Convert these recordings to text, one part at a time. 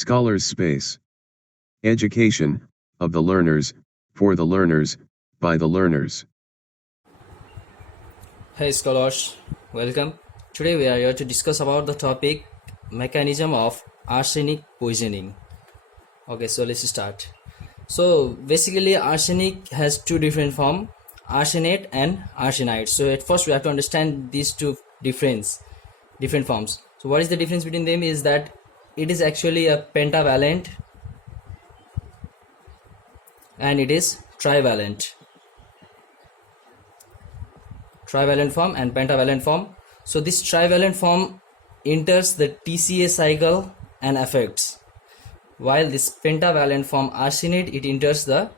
Scholars Space. Education, of the learners, for the learners, by the learners. Hey scholars, welcome. Today we are here to discuss about the topic mechanism of arsenic poisoning. Okay, so let's start. So basically arsenic has two different forms, arsenate and arsenite. So at first we have to understand these two different forms. So what is the difference between them is that it is actually a pentavalent and it is trivalent form and pentavalent form. So this trivalent form enters the TCA cycle and affects, while this pentavalent form arsenate, it enters the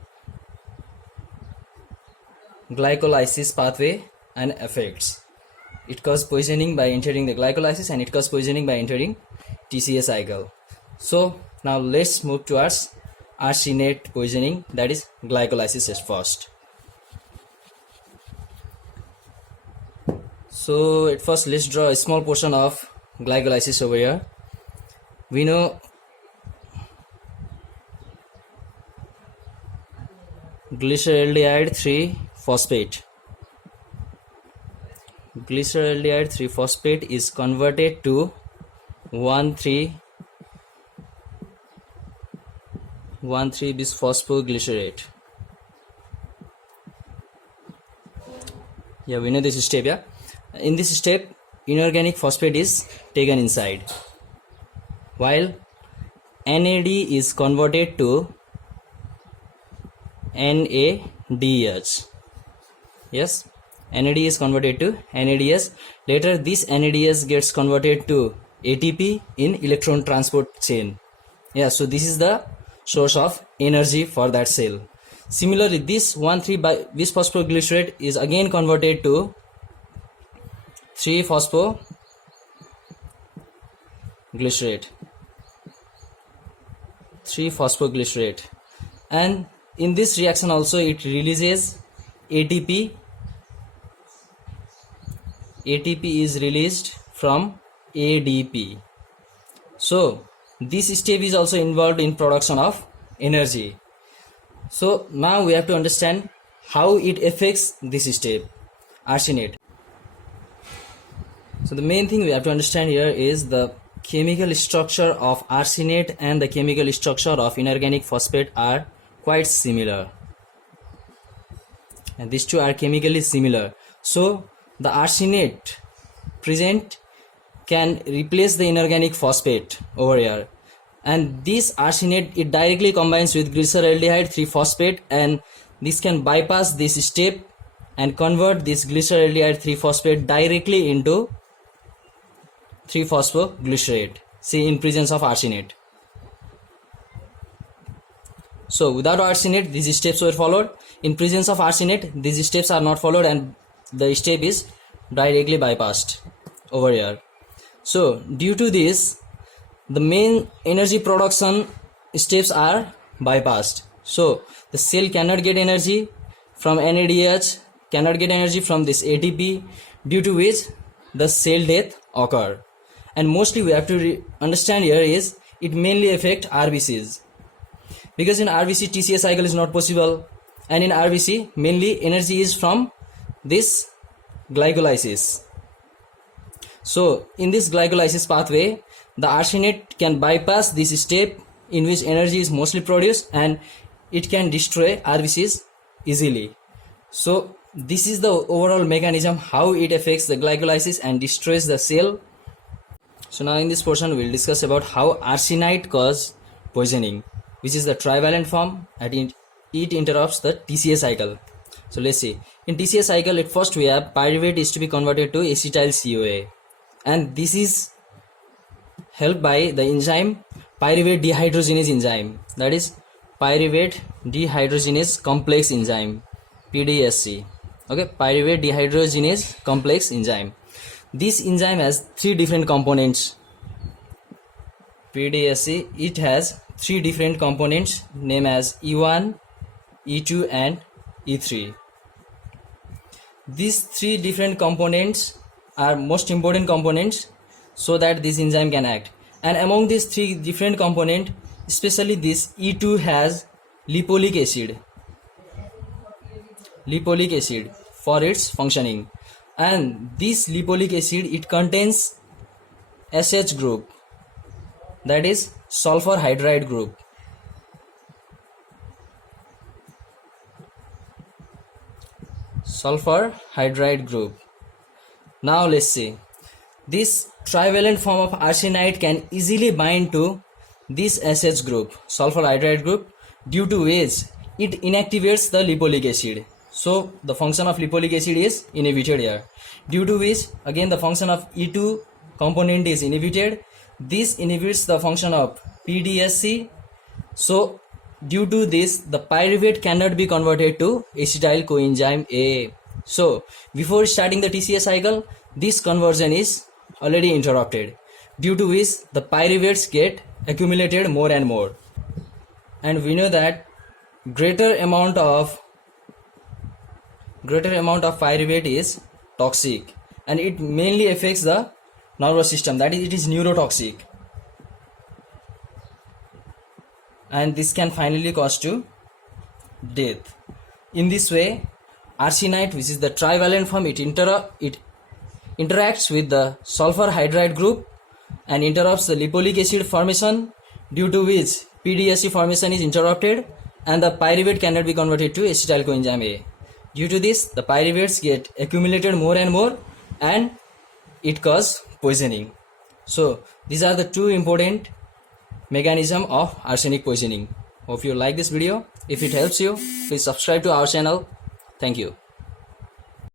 glycolysis pathway and affects. It causes poisoning by entering the glycolysis and it causes poisoning by entering TCA cycle. So now let's move towards arsenate poisoning, that is glycolysis at first. So at first let's draw a small portion of glycolysis over here. We know glyceraldehyde 3-phosphate. Glyceraldehyde 3-phosphate is converted to 1,3-bisphosphoglycerate. Yeah, we know this step. Yeah, in this step inorganic phosphate is taken inside, while NAD is converted to NADH. Yes, NAD is converted to NADH. Later this NADH gets converted to ATP in electron transport chain. Yeah, so this is the source of energy for that cell. Similarly, this 1,3-bisphosphoglycerate is again converted to 3-phosphoglycerate, and in this reaction also it releases ATP. ATP is released from ADP. So this step is also involved in production of energy. So now we have to understand how it affects this step, arsenate. So the main thing we have to understand here is the chemical structure of arsenate and the chemical structure of inorganic phosphate are quite similar, and these two are chemically similar. So the arsenate present can replace the inorganic phosphate over here, and this arsenate it directly combines with glyceraldehyde 3-phosphate, and this can bypass this step and convert this glyceraldehyde 3-phosphate directly into 3-phosphoglycerate, see, in presence of arsenate. So without arsenate these steps were followed. In presence of arsenate these steps are not followed and the step is directly bypassed over here. So due to this the main energy production steps are bypassed. So the cell cannot get energy from NADH, cannot get energy from this ATP, due to which the cell death occur. And mostly we have to understand here is it mainly affect RBCs, because in RBC TCA cycle is not possible, and in RBC mainly energy is from this glycolysis. So in this glycolysis pathway the arsenate can bypass this step in which energy is mostly produced, and it can destroy RBCs easily. So this is the overall mechanism how it affects the glycolysis and destroys the cell. So now in this portion we will discuss about how arsenite cause poisoning, which is the trivalent form, and it interrupts the TCA cycle. So let's see. In TCA cycle at first we have pyruvate is to be converted to acetyl CoA, and this is helped by the enzyme pyruvate dehydrogenase enzyme, that is pyruvate dehydrogenase complex enzyme, PDSC. Okay, pyruvate dehydrogenase complex enzyme. This enzyme has three different components. PDSC, it has three different components named as E1, E2 and E3. These three different components are most important components so that this enzyme can act, And among these three different component, especially this E2 has lipolic acid for its functioning, and this lipolic acid, it contains SH group, that is sulfur hydride group. Sulfur hydride group. Now let's see. This trivalent form of arsenite can easily bind to this SH group, sulfur hydride group, due to which it inactivates the lipolic acid. So the function of lipolic acid is inhibited here, due to which again the function of E2 component is inhibited. This inhibits the function of PDSC. So due to this, the pyruvate cannot be converted to acetyl coenzyme A. So before starting the TCA cycle, this conversion is already interrupted, due to which the pyruvates get accumulated more and more. And we know that greater amount of pyruvate is toxic, and it mainly affects the nervous system, that is, it is neurotoxic, and this can finally cause to death. In this way, arsenite, which is the trivalent form, it interacts with the sulfur hydride group and interrupts the lipolic acid formation, due to which PDSC formation is interrupted and the pyruvate cannot be converted to acetyl coenzyme A. Due to this, the pyruvates get accumulated more and more and it causes poisoning. So these are the two important mechanisms of arsenic poisoning. Hope you like this video. If it helps you, please subscribe to our channel. Thank you.